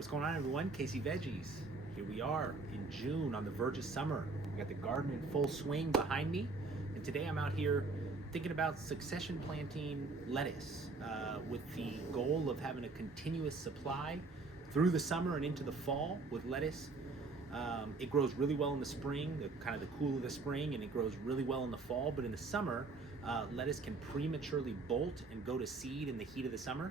What's going on, everyone? Casey Veggies. Here we are in June on the verge of summer. We got the garden in full swing behind me, and today I'm out here thinking about succession planting lettuce with the goal of having a continuous supply through the summer and into the fall with lettuce. It grows really well in the spring, the kind of the cool of the spring, and it grows really well in the fall. But in the summer, lettuce can prematurely bolt and go to seed in the heat of the summer,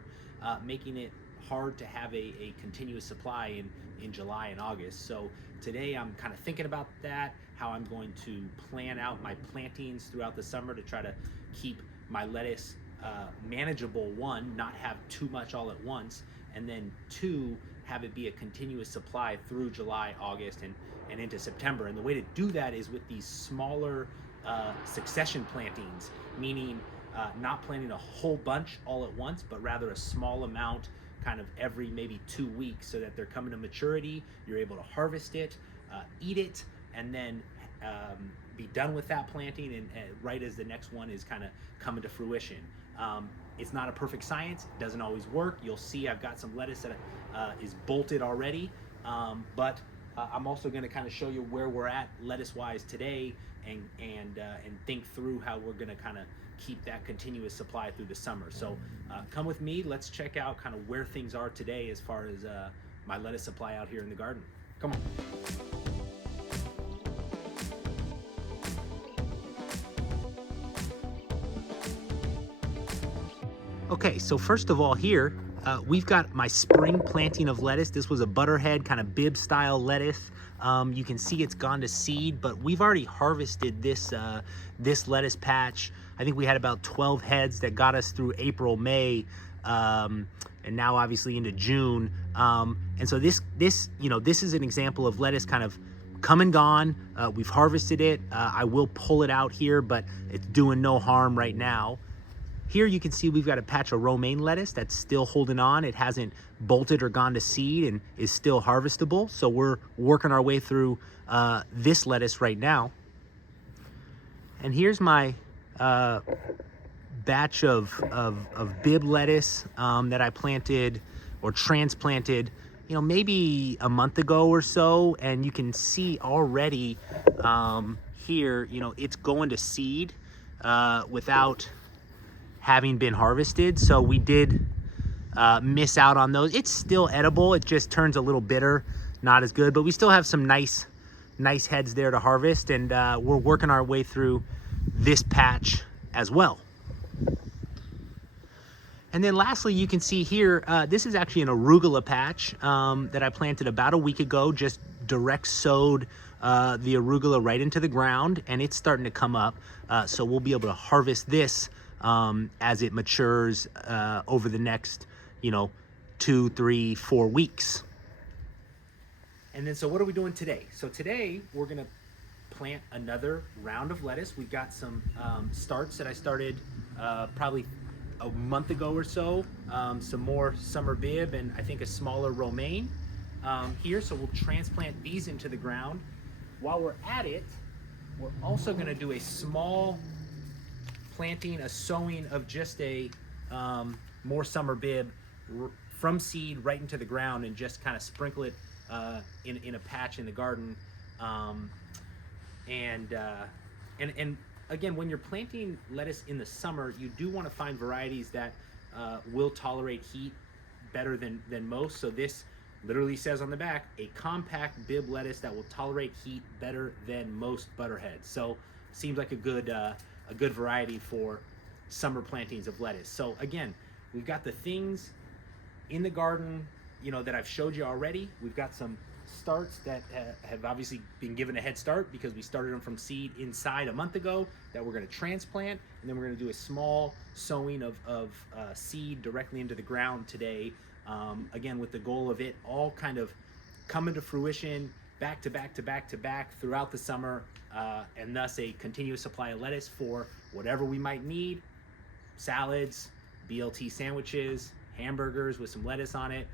making it hard to have a continuous supply in July and August. So today I'm kind of thinking about that, how I'm going to plan out my plantings throughout the summer to try to keep my lettuce manageable. One, not have too much all at once, and then two, have it be a continuous supply through July, August, and into September. And the way to do that is with these smaller succession plantings, meaning not planting a whole bunch all at once, but rather a small amount kind of every maybe 2 weeks, so that they're coming to maturity, you're able to harvest it, eat it, and then be done with that planting and right as the next one is kind of coming to fruition. It's not a perfect science, it doesn't always work. You'll see I've got some lettuce that is bolted already, but I'm also going to kind of show you where we're at lettuce-wise today, and think through how we're going to kind of keep that continuous supply through the summer. So come with me, let's check out kind of where things are today as far as my lettuce supply out here in the garden. Come on. Okay, so first of all here, we've got my spring planting of lettuce. This was a butterhead kind of bib style lettuce. You can see it's gone to seed, but we've already harvested this lettuce patch. I think we had about 12 heads that got us through April, May, and now obviously into June. And so this is an example of lettuce kind of come and gone. We've harvested it. I will pull it out here, but it's doing no harm right now. Here you can see we've got a patch of romaine lettuce that's still holding on. It hasn't bolted or gone to seed and is still harvestable. So we're working our way through this lettuce right now. And here's my batch of bib lettuce that I planted or transplanted, maybe a month ago or so. And you can see already here, it's going to seed without having been harvested. So we did miss out on those. It's still edible, it just turns a little bitter, not as good, but we still have some nice heads there to harvest, and we're working our way through this patch as well. And then lastly, you can see here, this is actually an arugula patch that I planted about a week ago, just direct sowed the arugula right into the ground, and it's starting to come up. So we'll be able to harvest this as it matures over the next 2, 3, 4 weeks. And then so what are we doing today? So today we're gonna plant another round of lettuce. We've got some starts that I started probably a month ago or so, some more summer bib, and I think a smaller romaine here. So we'll transplant these into the ground. While we're at it, we're also gonna do a small planting, a sowing of just a more summer bib from seed right into the ground, and just kind of sprinkle it in a patch in the garden. And again, when you're planting lettuce in the summer, you do want to find varieties that will tolerate heat better than most. So this literally says on the back, a compact bib lettuce that will tolerate heat better than most butterheads. So seems like a good variety for summer plantings of lettuce. So again, we've got the things in the garden, that I've showed you already. We've got some starts that have obviously been given a head start because we started them from seed inside a month ago, that we're going to transplant, and then we're going to do a small sowing of seed directly into the ground today. Again, with the goal of it all kind of coming to fruition back to back to back to back throughout the summer, and thus a continuous supply of lettuce for whatever we might need: salads, BLT sandwiches, hamburgers with some lettuce on it,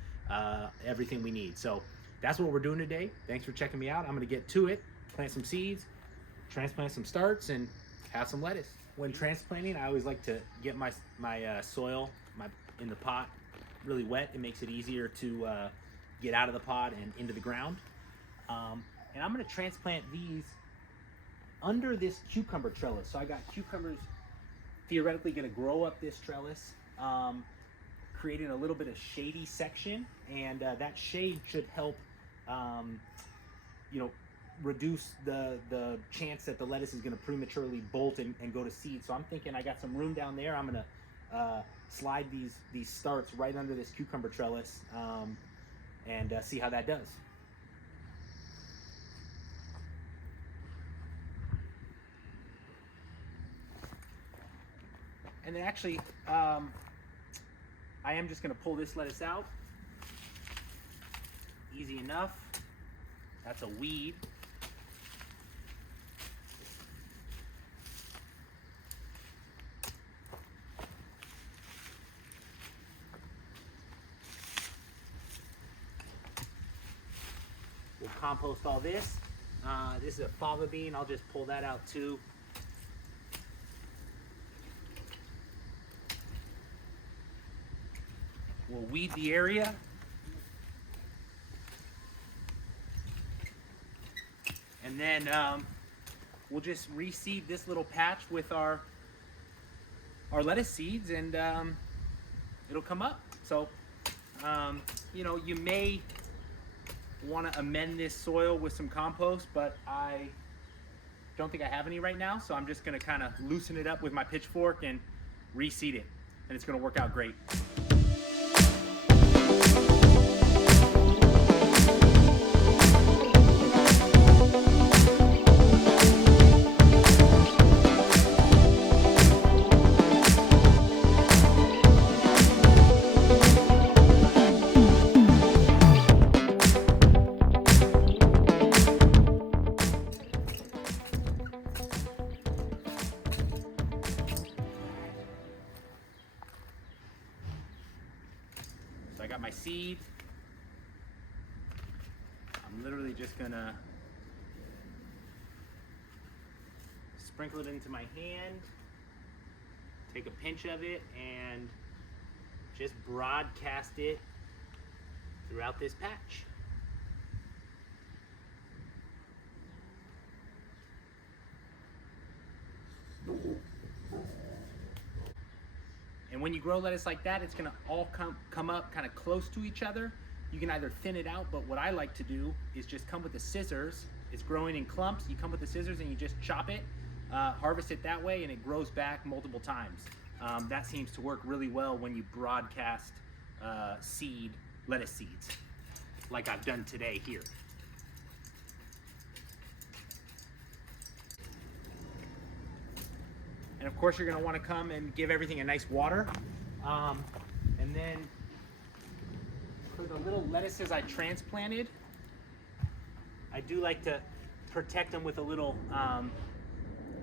everything we need. So that's what we're doing today. Thanks for checking me out. I'm gonna get to it, plant some seeds, transplant some starts, and have some lettuce. When transplanting, I always like to get my soil in the pot really wet. It makes it easier to get out of the pod and into the ground. And I'm going to transplant these under this cucumber trellis. So I got cucumbers theoretically going to grow up this trellis, creating a little bit of shady section, and that shade should help, reduce the chance that the lettuce is going to prematurely bolt and go to seed. So I'm thinking I got some room down there. I'm going to slide these starts right under this cucumber trellis and see how that does. And then actually, I am just going to pull this lettuce out. Easy enough. That's a weed. We'll compost all this. This is a fava bean. I'll just pull that out too. We'll weed the area. And then we'll just reseed this little patch with our lettuce seeds, and it'll come up. So, you may want to amend this soil with some compost, but I don't think I have any right now. So I'm just going to kind of loosen it up with my pitchfork and reseed it, and it's going to work out great. So I got my seed. I'm literally just gonna sprinkle it into my hand, take a pinch of it, and just broadcast it throughout this patch. And when you grow lettuce like that, it's gonna all come up kind of close to each other. You can either thin it out, but what I like to do is just come with the scissors. It's growing in clumps. You come with the scissors and you just chop it, harvest it that way, and it grows back multiple times. That seems to work really well when you broadcast lettuce seeds, like I've done today here. And of course, you're going to want to come and give everything a nice water. And then for the little lettuces I transplanted, I do like to protect them with a little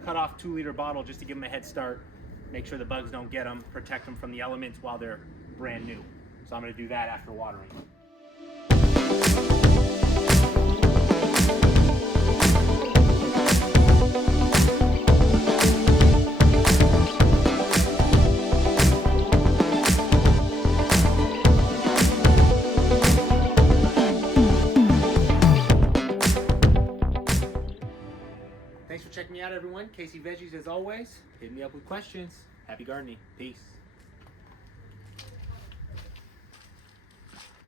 cut off 2-liter bottle just to give them a head start. Make sure the bugs don't get them, protect them from the elements while they're brand new. So I'm going to do that after watering. Thanks for checking me out, everyone. Casey Veggies, as always. Hit me up with questions. Happy gardening. Peace.